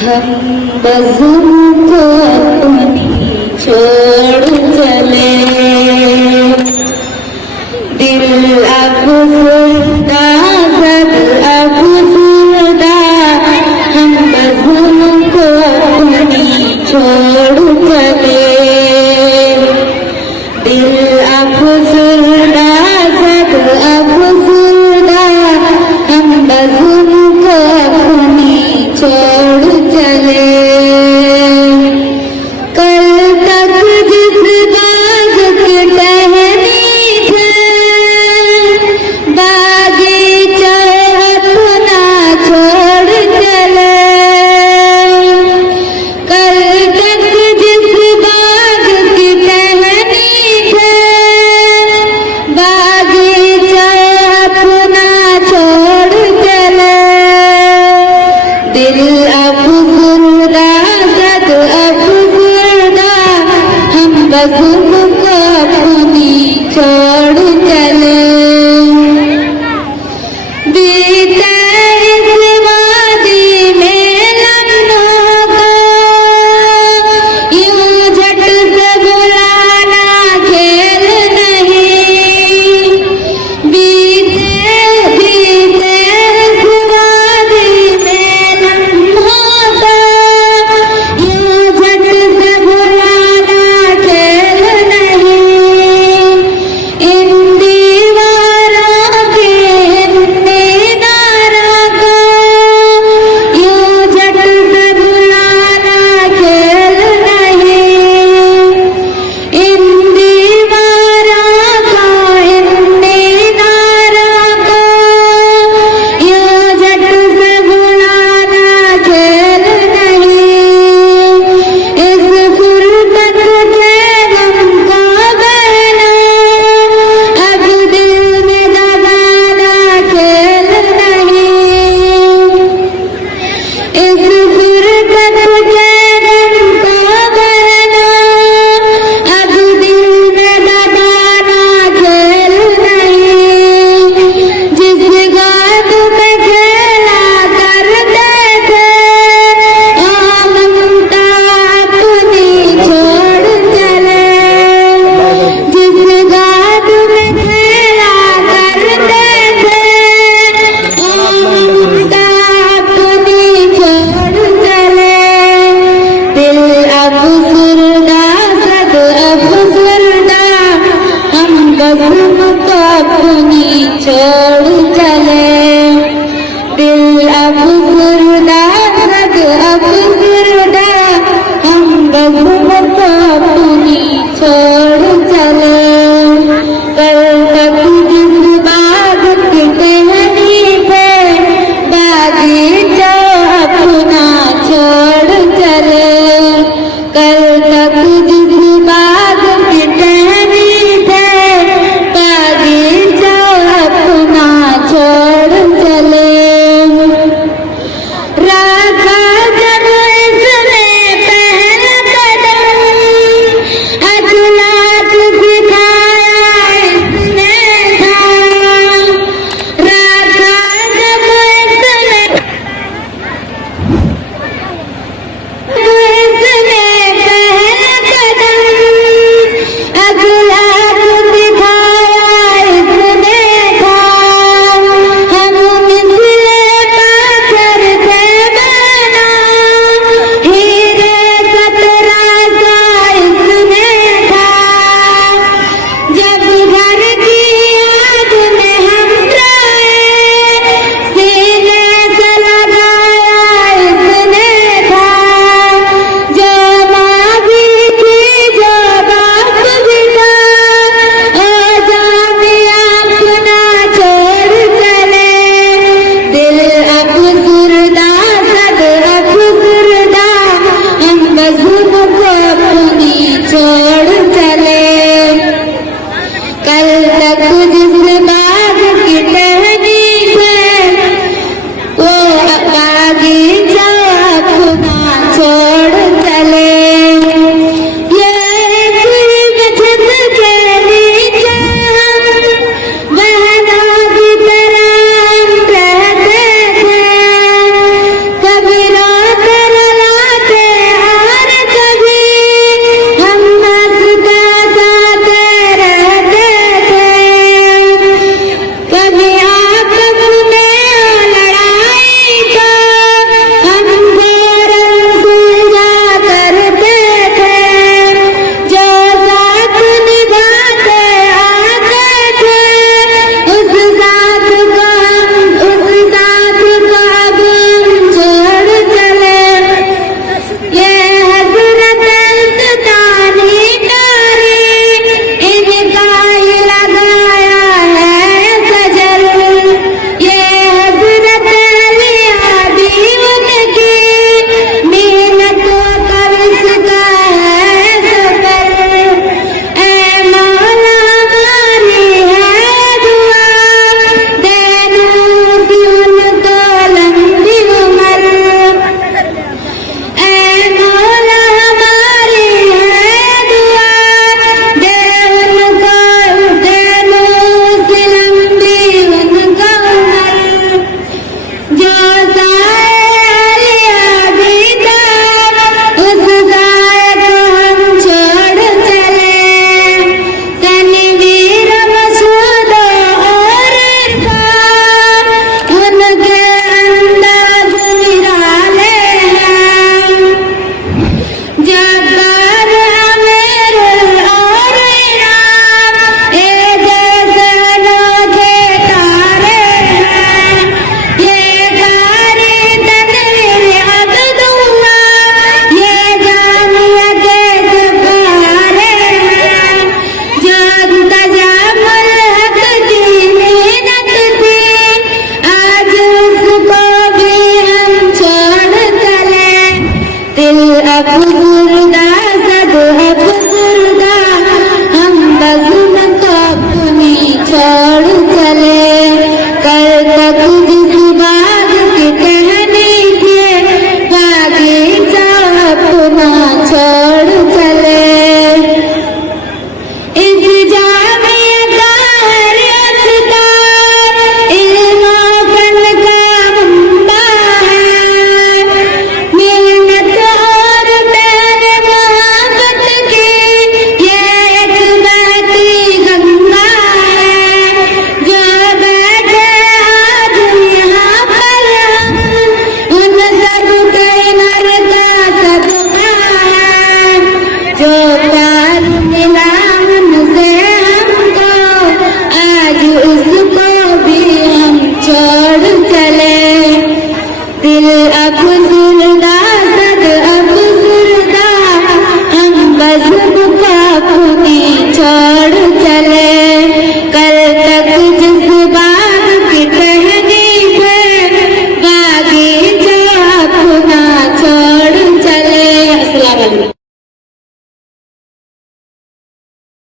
हम बज़ुम को अपनी छोड़ चले, दिल अफ़सरदा सब अफ़सरदा, हम बज़ुम को अपनी छोड़ चले, दिल अफ़सरदा सब अफ़सरदा, हम बज़ुम को अपनी छोड़ चले। कल तक जिस बाग की टहनी थे, बागीचा अपना छोड़ चले, कल तक जिस बाग की टहनी थे, बागीचा अपना छोड़ चले, दिल अफ़सरदा सद अफ़सरदा, हम बज़ुम को अपनी छोड़ चले। बीते इस वादी में लम्हों को यूं झट से बुलाना खेल नहीं, बीते बीते इस वादी में लम्हों को यूं झट से बुलाना खेल नहीं, इन दीवारों के मीनारों को यूं झट से बुलाना खेल नहीं, इन दीवारों को इन मीनारों को यूं झट से बुलाना खेल नहीं, इस गुर्बत के गम को बहना अब दिल में दबाना खेल नहीं, इस गुर्बत के गम को बहना अब दिल में दबाना खेल नहीं, जिस गात में खेला करते थे ओ ममता अपनी छोड़ चले, जिस गात में खेला करते थे ओ ममता अपनी छोड़ चले, दिल अफ़सरदा सद अफ़सरदा, हम बज़ुम को अपनी छोड़ चले, दिल अफ़सरदा सद अफ़सरदा, हम बज़ुम को अपनी छोड़